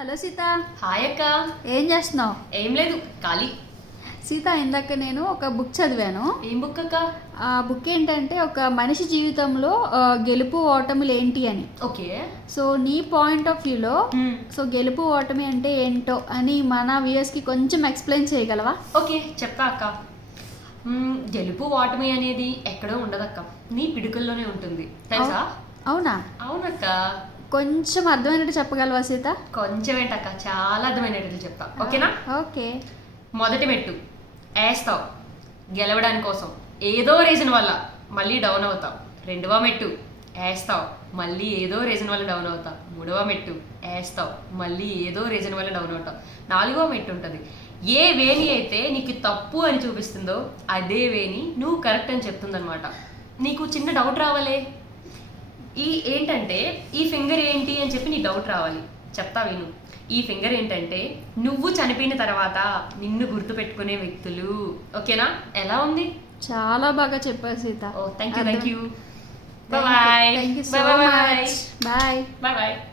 Hello Sita. Hi అక్క. ఏం చేస్తున్నావు? ఏం లేదు ఖాళీ. సీత ఇందాక నేను ఒక బుక్ చదివాను. ఏం బుక్ అక్క? ఆ బుక్ ఏంటంటే ఒక మనిషి జీవితంలో ఆ, గెలుపు ఓటములు ఏంటి అని. ఓకే. సో నీ పాయింట్ ఆఫ్ వ్యూలో సో గెలుపు ఓటమి అంటే ఏంటో అని మన వ్యూయర్స్కి కొంచెం ఎక్స్ప్లెయిన్ చేయగలవా? ఓకే చెప్తా అక్క. మ్మ్, గెలుపు ఓటమి అనేది ఎక్కడో ఉండదక్క. నీ పిడుకల్లోనే ఉంటుంది. తెలుసా? అవు- అవునా? అవునక్క. కొంచెం అర్థమైనట్టు చెప్పగలవా సీత? కొంచెం ఏంటక్క చాలా అర్థమైనట్లు చెప్తా. ఓకేనా? ఓకే. మొదటి మెట్టు. వేస్తావు గెలవడానికి కోసం ఏదో రీజన్ వల్ల మళ్ళీ డౌన్ అవుతావు. రెండవ మెట్టు. వేస్తావు మళ్ళీ ఏదో రీజన్ వల్ల డౌన్ అవుతావు. మూడవ మెట్టు. వేస్తావు మళ్ళీ ఏదో రీజన్ వల్ల డౌన్ అవుతావు. నాలుగవ మెట్టు ఉంటుంది. ఏ వేని అయితే నీకు తప్పు అని చూపిస్తుందో అదే వేని నువ్వు కరెక్ట్ అని చెప్తుందనమాట నీకు చిన్న డౌట్ రావాలే? ఈ ఏంటంటే ఈ ఫింగర్ ఏంటి అని చెప్పి నీ డౌట్ రావాలి. చెప్తా విను. ఈ ఫింగర్ ఏంటంటే నువ్వు చనిపోయిన తర్వాత నిన్ను గుర్తు పెట్టుకునే వ్యక్తులు. ఓకేనా? ఎలా ఉంది? చాలా బాగా చెప్పావు Sita. Oh thank you thank you. Bye bye. Bye. Bye bye